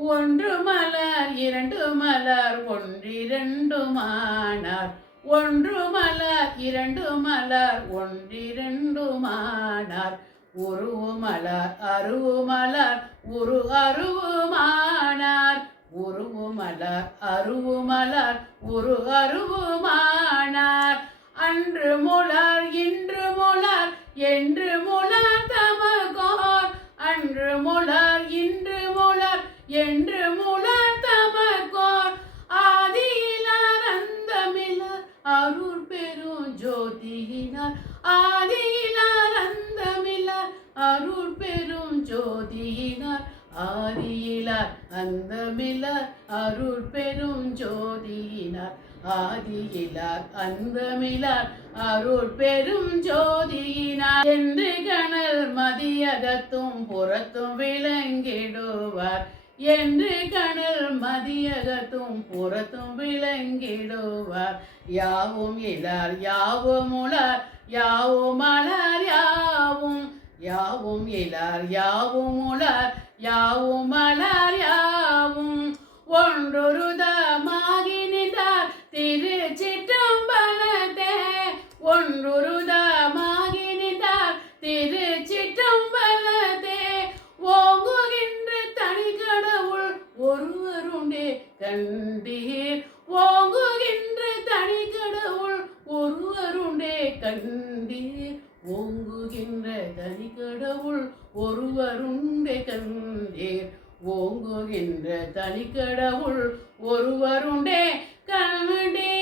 ஒன்று மலர் இரண்டு மலர் ஒன்றிரண்டுமானார். ஒன்று மலர் இரண்டு மலர் ஒன்றிரண்டுமானார். உருவுமலர் அருவுமலர் உரு அருவுமானார். உருவுமலர் அருவுமலர் உரு அருவுமானார். அன்று முலர் இன்று முலர் என்று முலர் தமகோர். அன்று முலர் இன்று முலர் என்று முலர் தமக்கோர். ஆதியிலார் அந்தமிலார் அருள் பெரும் ஜோதியினார். ஆதியிலார் அந்தமிலார் அருள் பெரும் ஜோதியினார். ஆதியிலார் அந்தமிலார் அருள் பெரும் ஜோதியினார். ஆதியிலார் அந்தமிலார் அருள் பெரும் ஜோதியினார். என்று கணல் மதியகத்தும் புறத்தும் விளங்கிடுவார். என்று கணல் மதியகத்தும் புறத்தும் விளங்கிடுவார். யாவும் இலார் யாவும் உலர் யாவும் மலர் யாவும். யாவும் இலார் யாவும் உலர் யாவும் மலர் யாவும். ஒன்றுருதமாகி நின்றார் திருச்சிற்றம்பலத்தே. ஒன்றுருதமாகி நின்றார் திருச்சிற்றம்பலத்தே. ஓங்குகின்ற தனி கடவுள் ஒருவருண்டே கண்டீர். ஓங்குகின்ற தனி கடவுள் ஒருவருண்டே கண்டீர். ஓங்குகின்ற தனி கடவுள் ஒருவருண்டே கண்டீர். ஓங்குகின்ற தனி கடவுள் ஒருவருண்டே கண்டீர்.